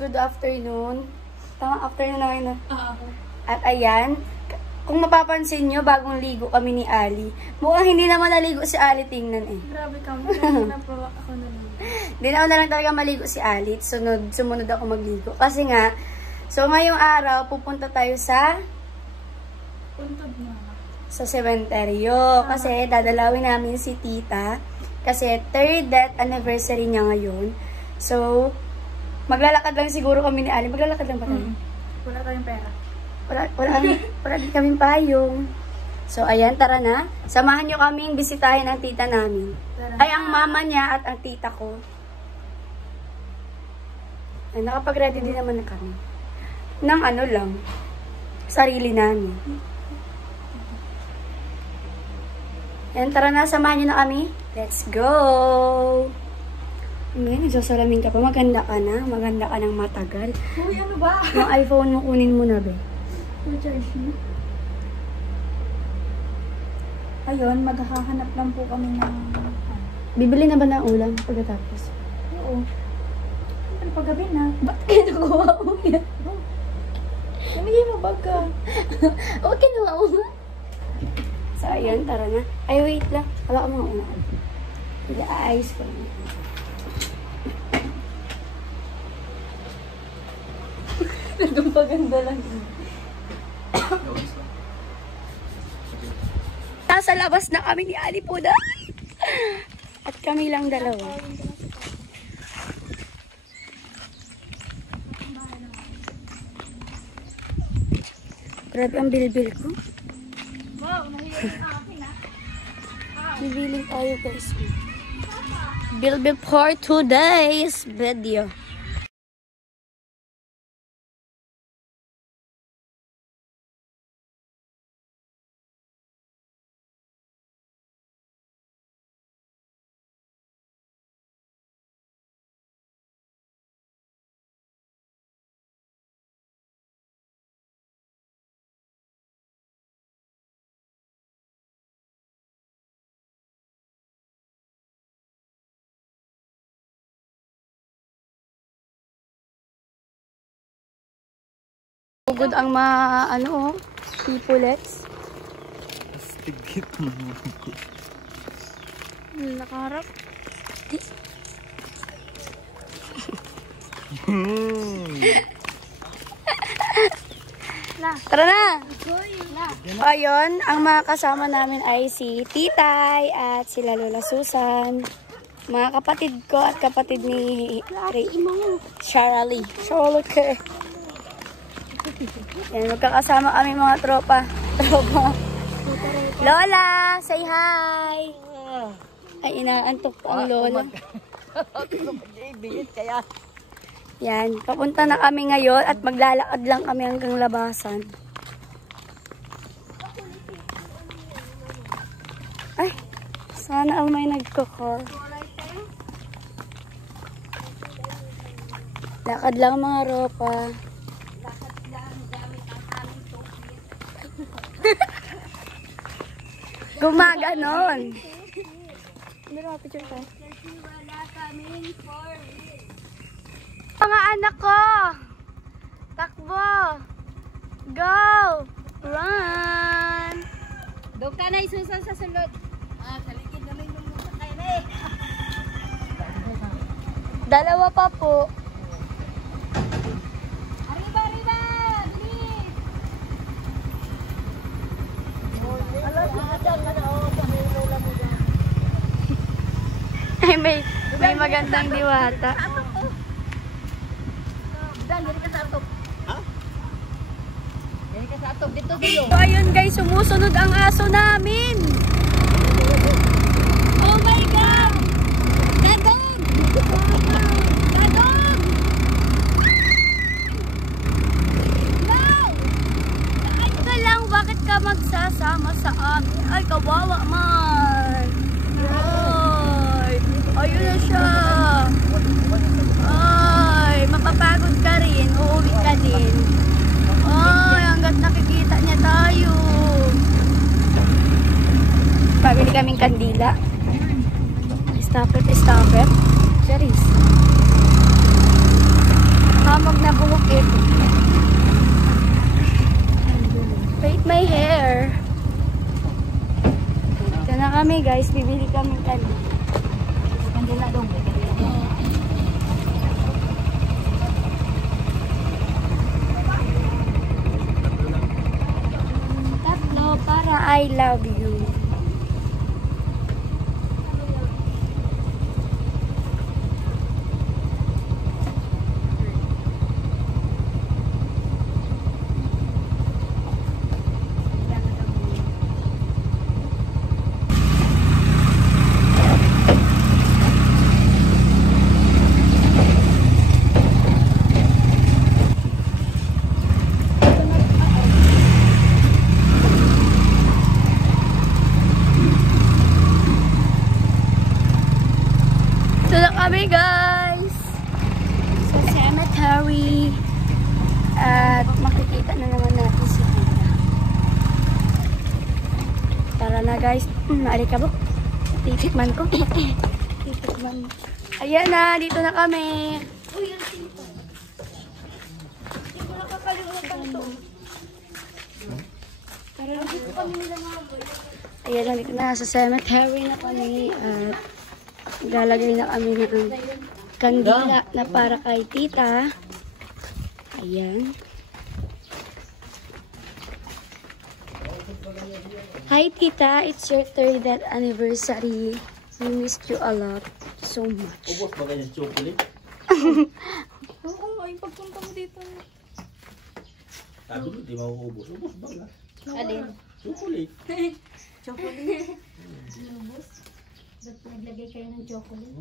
good afternoon. Tamang afternoon na ngayon. At ayan, kung mapapansin nyo, bagong ligo kami ni Ali. Mukhang hindi naman naligo si Ali, tingnan eh. Grabe ka, hindi na po ako naligo. Hindi na lang talaga maligo si Ali. Sumunod ako magligo. Kasi nga, so ngayong araw, pupunta tayo sa... Puntod na. Sa sementeryo. Kasi dadalawin namin si tita. Kasi 3rd death anniversary niya ngayon. So, maglalakad lang siguro kami ni Ali. Maglalakad lang ba tayo? Wala tayong pera. Wala din kaming payong. So, ayan, tara na. Samahan nyo kaming bisitahin ang tita namin. Ay, ang mama niya at ang tita ko. Ay, nakapag-ready din naman na kami. Nang ano lang, sarili namin. Ayan, tara na, samahan nyo na kami. Let's go! Ngayon, nagsasalamin ka pa. Maganda ka na. Maganda ka ng matagal. Uy, ano ba? Yung iPhone mo, kunin mo na, be. Charge mo? Ayun, maghahanap lang po kami ng... Bibili na ba ng ulam pagkatapos? Oo. Ano paggabi na? Ba't kayo nakuha mo yan? Namigay mo bag ka. Oo, kinuha mo. So, ayan, tara na. Ay, wait lang. Wala ka mga ulam. Hindi, ayos ko. Nagpaganda lang. Nasa labas na kami ni Ali po na. At kami lang dalawa. Grabe ang bilbil ko. Wow, nahiya yung akin ah. Bibiling tayo guys. Bilbil for today's video. Good ang pipulets. Astigit naman ko. Nakaharap. Tara na! Ayun, ang mga kasama namin ay si Titay at sila Lola Susan. Mga kapatid ko at kapatid ni Charlie. Charlie. Yan, magkakasama kami mga tropa. Lola, say hi! Ay, inaantok pa ang Lola. Yan, papunta na kami ngayon at maglalakad lang kami hanggang labasan. Ay, sana ang may nagko-call. Lakad lang mga ropa. Gumaganon. Picture tayo. Mga anak ko, takbo, go, run. Doon ka na isusan sa sulod. Sa likid na may lumusak kayo na eh. Dalawa pa po. Arriba, arriba! Bilis! Ay, may magandang diwata. Dan, dito ka sa atop. Ha? Dito ka sa atop. Dito, dito. So, ayun guys, sumusunod ang aso namin. Oh my God! Dadog! Dadog! No! Ay ka lang, bakit ka magsasama sa amin? Ay, kawawa man. Ay, ayun na siya. Ay, mapapagod ka rin. Uuwi ka din. Ay, hanggat nakikita niya tayo. Pabili kaming kandila. Stop it, stop it. Cherries. Hamog na buhok ito. Wait, my hair. Ito na kami guys. Bibili kami kami. Kandila dong. Tatlo para I love you. Ito na kami guys sa cemetery at makikita na naman natin si Tita. Tara na guys. Maalikabok. Titikman ko. Titikman. Ayan na, dito na kami. Uy, yung Tita. Hindi ko nakakalimutan to. Tara na, dito kami nila mga boy. Ayan na, dito na sa cemetery na kami at lalagay na kami ng kandila na para kay Tita. Ayan. Hi Tita, it's your 3rd anniversary. We missed you a lot. So much. Ubos ba ganyan chocolate? Oo, ay pagpunta mo dito. Sabi mo, di mauubos. Ubos ba nga? Alin? Chocolate. Chocolate. Ba't naglagay kayo ng chocolate?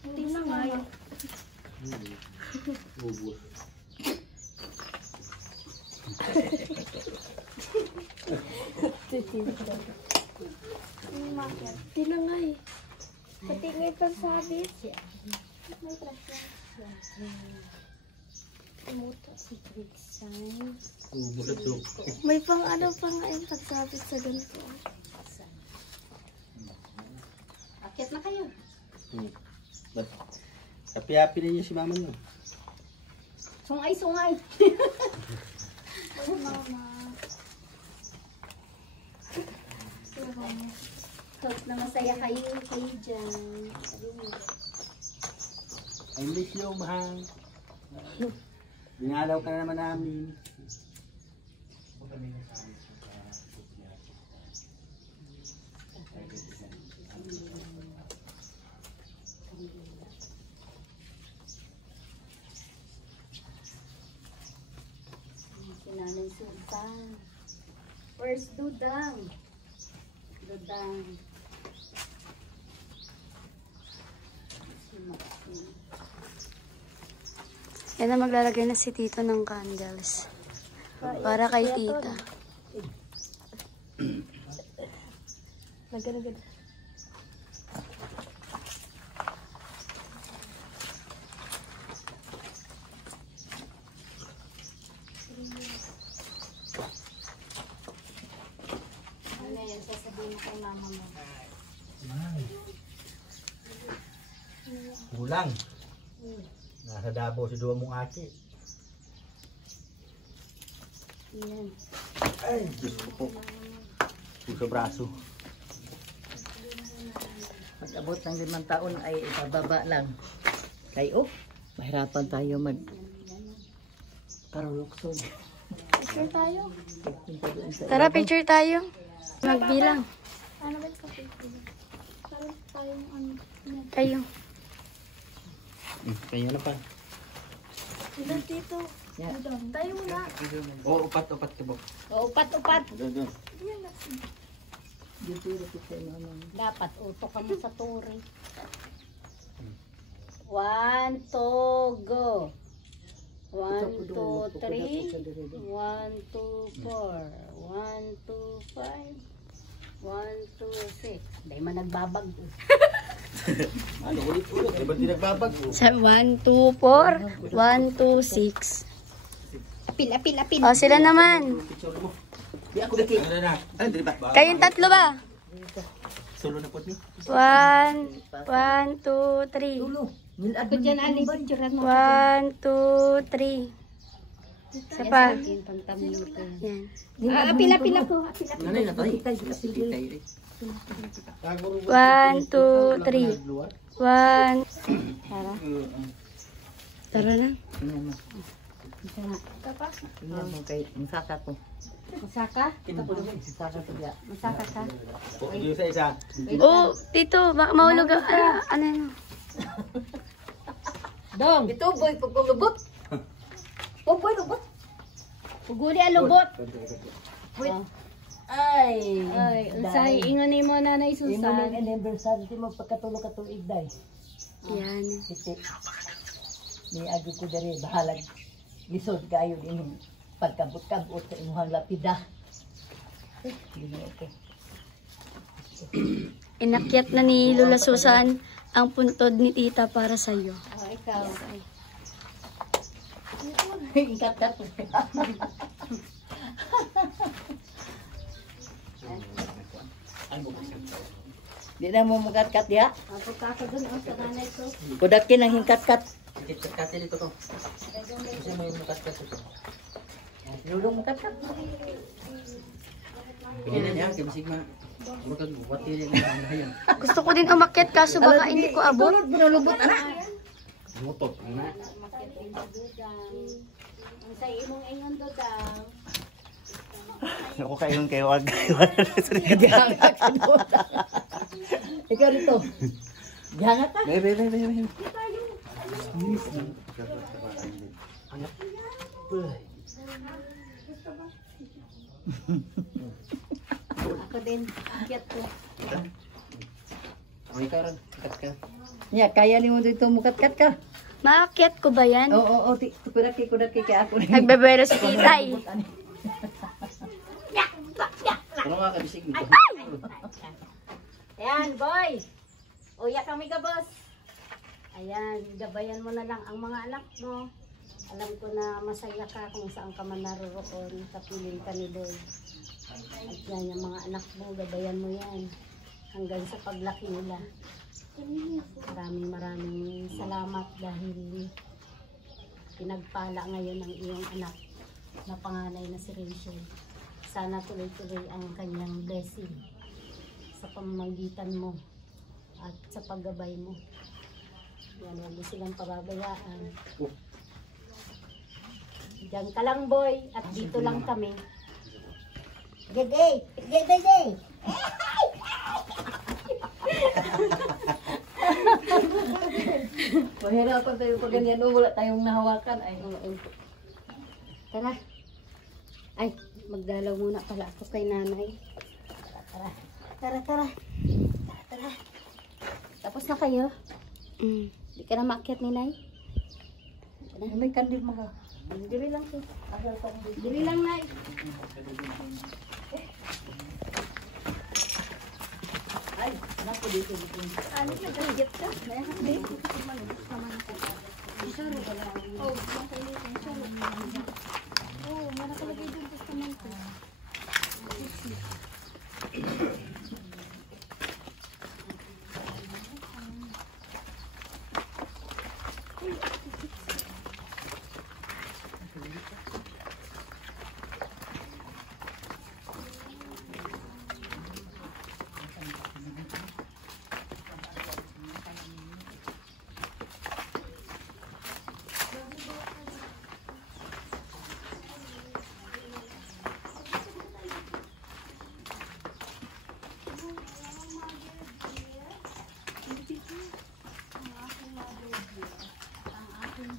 Hindi na nga yun. Ubos. Hindi na nga eh. Pati ngay pansabit. May trasya. Umuto. Secret sign. Ubos at chocolate. May pang ano pang ayun pagsabit sa ganito. Akit na kayo. Ba't? Happy-happy na niya si mama niyo. Sungay, sungay. Oh, mama. Hope na masaya kayo dyan. I miss you, mahal. Dinalaw ka na naman namin. Si Nanay Sultan. Where's Dudang? Dudang. Si Maxine. Yan na, maglalagay na si Tito ng candles. Para kay Tita. Lagyan. Ano yan? Sasabihin mo kay mama mo. Kulang. Nasa Davao si duwa mong ate. Yan. Ay, Diyos ko po. Puso braso. Pag-abot ng 5 taon ay ibababa lang. Kayo, mahirapan tayo karulukson. Picture tayo. Tara, picture tayo. Magbilang. Ano ba sa picture? Parang tayong ano. Kayo. Kayo na pa. Ilan dito? Yeah. Tayo muna. Oo, upat-upat ka ba? O, upat-upat. Doon. Dito lapit kay mama. Dapat utok ka mo sa turi. 1, 2, go. 1, 2, 3. 1, 2, 4. 1, 2, 5. 1, 2, 6. Dahil man nagbabag. Ano, ulit-ulit. Di ba di nagbabag? 1, 2, 4. 1, 2, 6. Apil, apil, apil. O, sila naman. Picture mo. Di ako dito. Ano na? Ay, di ba? Kayong tatlo ba? Solo na po niyo. 1, 2, 3. Nilad Ako dyan, Ali, picturean mo. 1, 2, 3. Isa pa. Yan. Pila-pila ko. Nanay na tayo. Titay. 1, 2, 3. 1. Tara na. Tingnan mo. Tingnan mo kay Masaka ko. Masaka? Masaka ko diya. Masaka ka? Isa. Oh, tito, baka mahulog ang... Ano yun? Dong. Ito boy, pagkulubot. Boy, lubot. Puguli ang lubot. Wait. Ay. Ay, unsay ingon ni mo Nanay Imo Susan. ng anniversary mo pagkatulo ka tuig day. Yan. Iti. Ni agi ko diri bahalag. Lisod kayo din pagkabot-kabot sa imuhang lapida. Dili okay. Inakyat na ni Lola Susan ang puntod ni tita para sa'yo. Oh, ikaw. Ikat-kat. Di na mo makat-kat diha. Ako ka dun sa nanay ko. Kudakin ang hingkat-kat. Kasi dito to. Kasi may mukas-kas ito. Lulong makat-kat. Pili na niya, Kim Sigma. Bukan buat dia na yan. Gusto ko din umakyat kaso baka hindi ko abot. Tulod mo na lubot, anak. Motor. Unsay imong ingon dodang. Ako kayo kayo wag. Ikaw dito. Jangat ka. Be. Ako din. Akyat ko. May karon, kat ka. Nya, kaya ni mo dito mukat-kat ka. Maakyat ko ba yan? Oo, kudaki kay ako. Nagbebero si titay. Ano nga kabisig nito? Ayan, boy. Uya kami ka, boss. Ayan, gabayan mo na lang ang mga anak mo. Alam ko na masaya ka kung saan ka man naroroon. Kapiling ka ni Boy. At yan, yung mga anak mo, gabayan mo yan. Hanggang sa paglaki nila. Maraming salamat dahil pinagpala ngayon ang iyong anak na panganay na si Rachel. Sana tuloy-tuloy ang kanyang blessing sa pamamagitan mo at sa paggabay mo. Yan, huwag mo silang pababayaan. Diyan ka lang, boy, at dito lang kami. Gede! Mahirapan tayo pag ganyan, wala tayong nahawakan. Ay, Tara. Ay, magdalaw muna pala ako kay nanay. Tara. Tapos na kayo? Di ka na maakyat ni Nay? may kandil mga. Dili lang to. Dili lang, Nay. Ay, naku dito. Ano na gagit ka? Nay, oh, meron ka lagay doon testamento.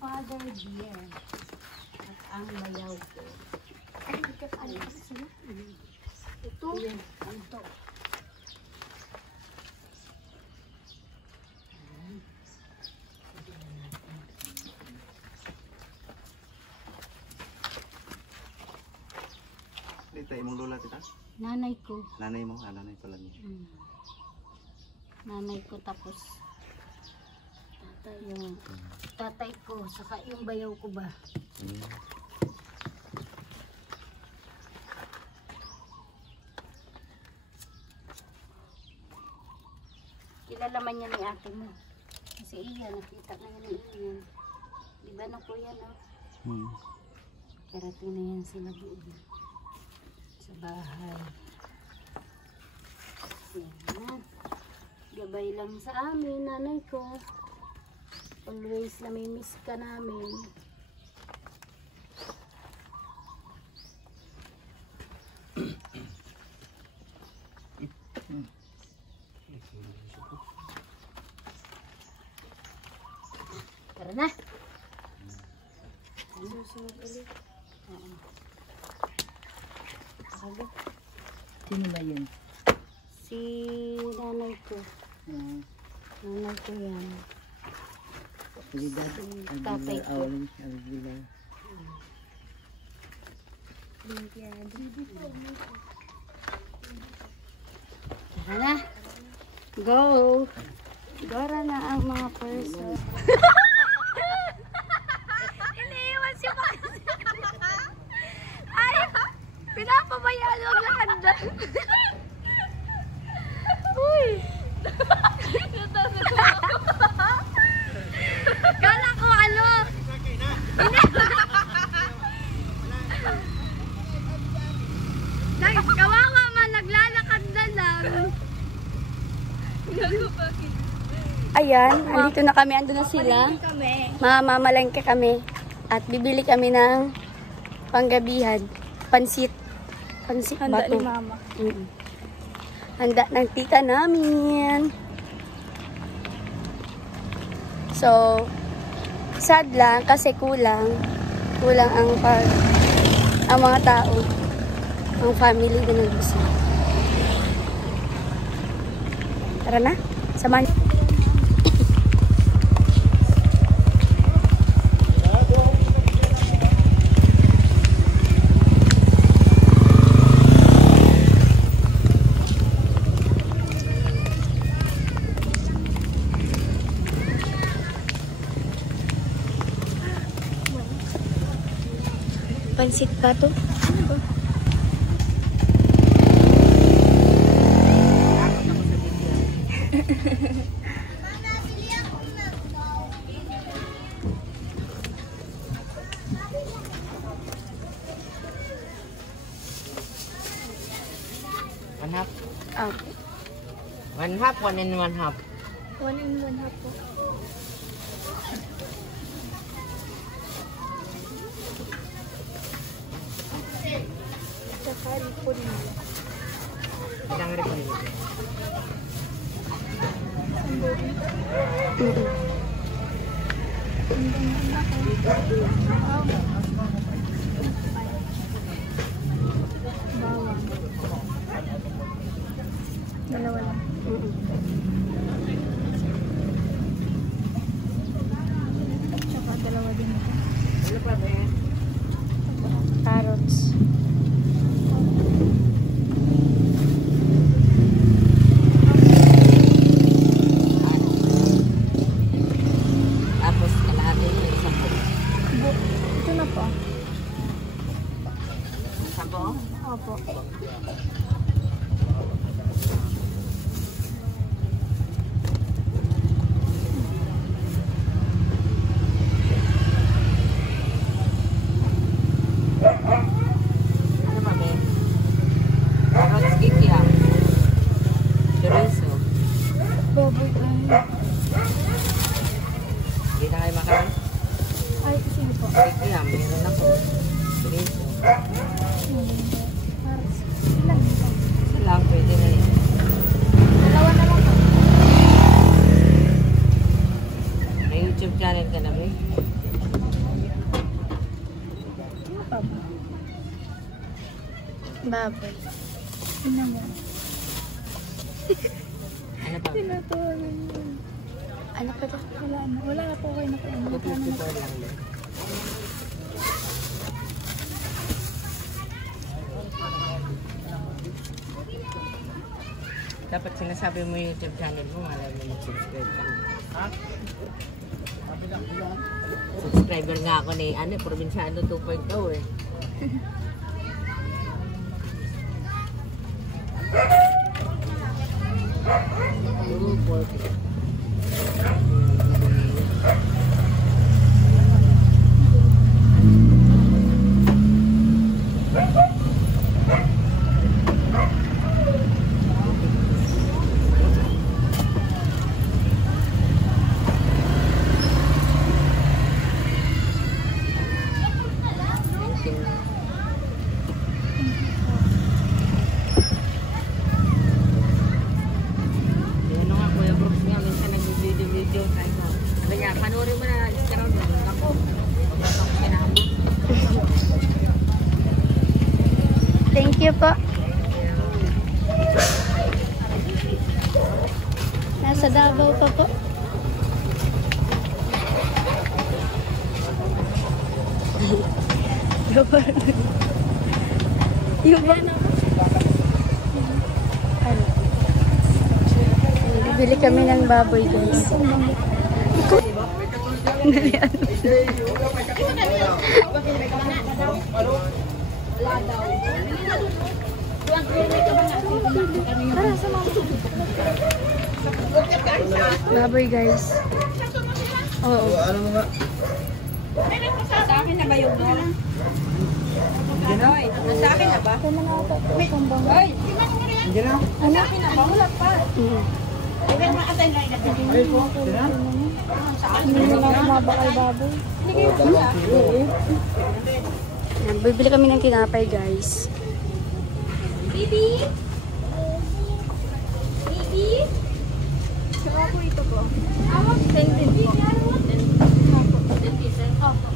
Father dear at ang bayaw ko. Ay, nagkakalit sila. Ito, ito. Dito imong lola kita. Nanay ko. Nanay mo, nanay pala niya. Nanay ko tapos yung tatay ko, saka yung bayaw ko ba. Kilala man niya ni ate mo. Si Ian, nakita na yan ng Ian. Di ba na po yan, oh? Karating na yan sila doon. Sa bahay. Yan. Gabay lang sa amin, nanay ko. Always namimiss ka namin. Tara na. Susunod ulit. Sabi. Sino ba yun? Si nanay ko. Nanay ko yan. Lida, tatay ko. Alvila. Tara na. Go. Gora na ang mga person. Iniiwan si Paz. Ay, pinapabayaan ang lakad. Uy. Kala ko ano. Kawawa man, naglalakad na lang. Ayan, andito na kami, ando na sila. Mamamalengke kami. At bibili kami ng panggabihan. Pansit. Pansit Handa bato. ni Mama. Handa ng tita namin. So, sad lang kasi kulang ang mga tao. Ang family din ng gusto. Tara na, samahan. Pansit ba to? One half. Okay. 1/2, 1 and 1/2. 1 and 1/2 po. Ilang ripon nito? Dalawa lang. Tsaka dalawa din ito. Ano pa ba yan? Carrots. Tapos kalahati yung 10. Ito na po. 10? Opo. Ano ba ba? Carrots kikiam. Chorizo. Baboy ay. Hindi na kayo makain? Ay, sige po. Kikiam, meron ako. Chorizo. Carrots. Ilan? Isa lang, pwede na yun. Dalawa na lang po. May YouTube channel ka na ba? Baboy. Tingnan mo. Ano pa? Ano pa to? Wala na po kayo na po. 254 lang din. Dapat sinasabi mo yung YouTube channel mo, alam mo mag-subscribe ka. Subscriber nga ako ni Probinsyano 2.0 eh. Thank you po. Nasa Davao pa po. Yung ba? Ano? Bibili kami ng baboy, guys. Baboy, guys. Oo. Sa akin na ba yung bola? Ganoy, sa akin na ba? Hoy, Diyan na. sa akin na ba? Wala pa. Hindi na lang mabakal baboy. Yan, bibili kami ng tinapay, guys. Bibi? Bibi? Saka po ito po. Awak, 10 din po. 10 pieces? Opo.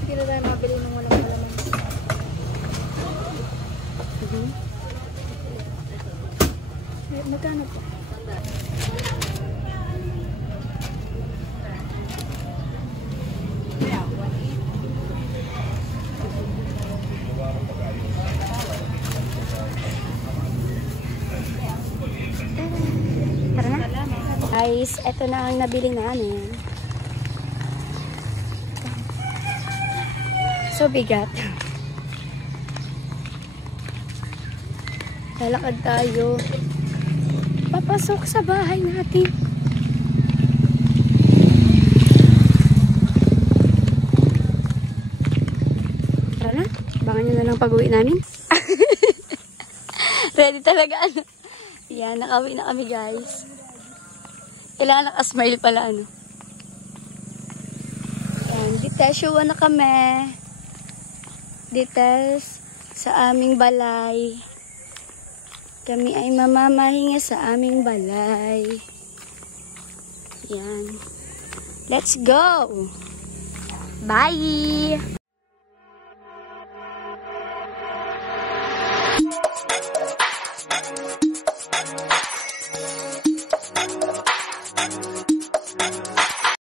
Hindi na tayo mabili ng walang palaman. Magkano po? Tara na. Guys, eto na ang nabili namin. So bigat. Lalakad tayo. Papasok sa bahay natin. Tara na. Abangan nyo na lang pag-uwi namin. Ready talaga. Ano? Yan, nakauwi na kami, guys. Kailangan naka-smile pala, ano. Yan, detasyuan na kami. Details sa aming balay. Kami ay mamamahinga sa aming balay. Yan. Let's go! Bye!